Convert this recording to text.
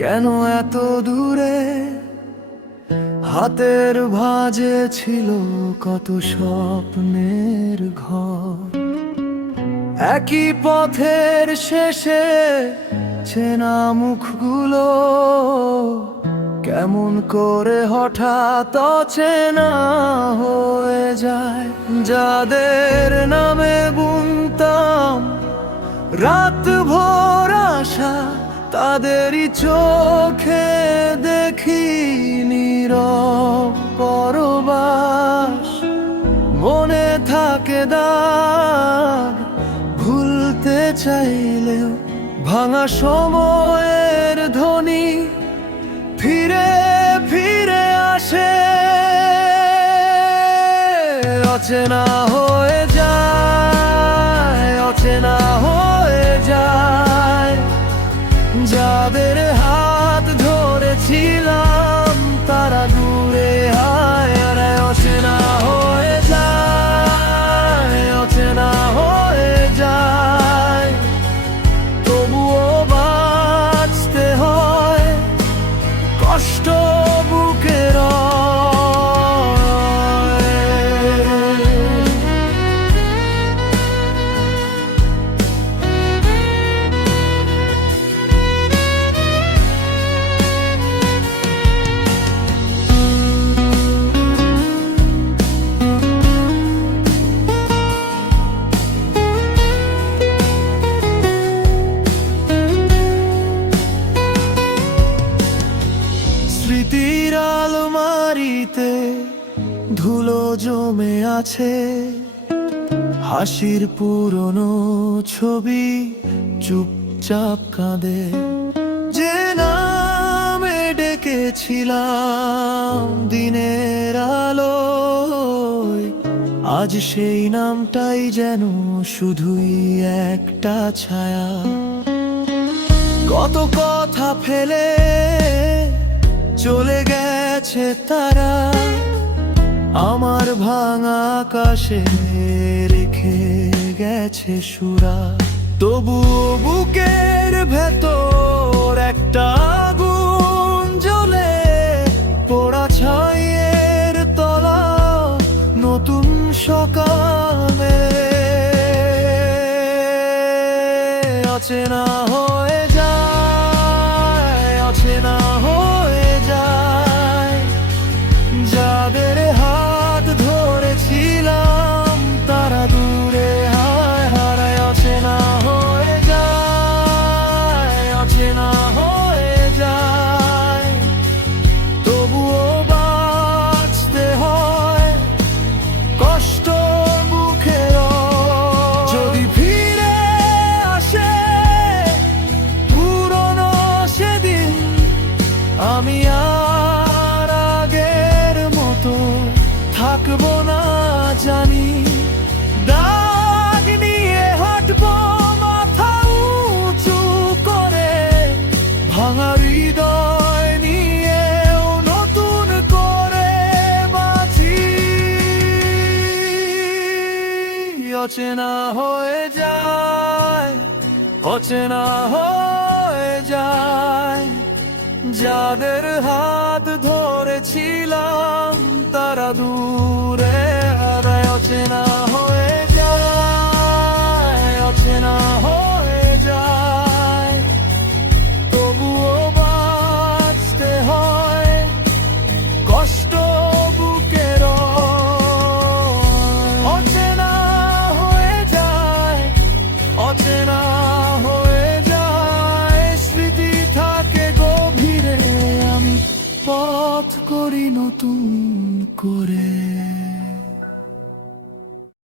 কেন এত দূরে? হাতের ভাঁজে ছিল কত স্বপ্নের ঘর। একই পথের শেষে চেনা মুখগুলো কেমন করে হঠাৎ অচেনা হয়ে যায়। যাদের নামে বুনতাম রাত ভোর আশা, তাদেরই চোখে দেখি নীরব পরবাস। মনে থাকে দাগ, ভুলতে চাইলেও ভাঙা সময়ের ধ্বনি ফিরে ফিরে আসে। অচেনা হয়ে যায়, অচেনা হয়ে যায়। যাদের হাত ধরেছিলাম তারা দূরে হায়। অচেনা হয়ে যায়, অচেনা হয়ে যায়। তবুও বাঁচতে হয়, কষ্ট বুকে রয়। স্মৃতির আলমারিতে ধুলো জমে আছে, হাসির পুরনো ছবি চুপচাপ কাঁদে। যে নামে ডেকেছিলাম দিনের আলোয়, আজ সেই নামটাই যেন শুধুই একটা ছায়া। কত কথা ফেলে চলে গেছে তারা, আমার ভাঙা আকাশে রেখে গেছে সুরা। তবুও বুকের ভেতর একটা আগুন জ্বলে, পোড়া ছাইয়ের তলা নতুন সকালে। অচেনা হয়ে যায়, অচেনা হয়ে যায়। যাদের হাত ধরেছিলাম তারা দূরে হায় হারায়। অচেনা হয়ে যায়, অচেনা হয়ে যায়। তবুও বাঁচতে হয়, কষ্ট বুকে রয়। যদি ফিরে আসে পুরনো সেদিন, আমি আর আগের মতো থাকবো না জানি। দাগ নিয়ে হাঁটবো মাথা উঁচু করে, ভাঙা হৃদয় নিয়েও নতুন করে বাঁচি। অচেনা হয়ে যায়, অচেনা হয়ে যায়। যাদের হাত ধরেছিলাম তারা দূরে হারায়। অচেনা হয়ে যায়, অচেনা হয়ে যায়। তবুও বাঁচতে হয়, কষ্ট বুকে রয়। অচেনা হয়ে যায়, অচেনা হয়ে যায়। স্মৃতি থাকে গভীরে, আমি পথ করি নতুন করে।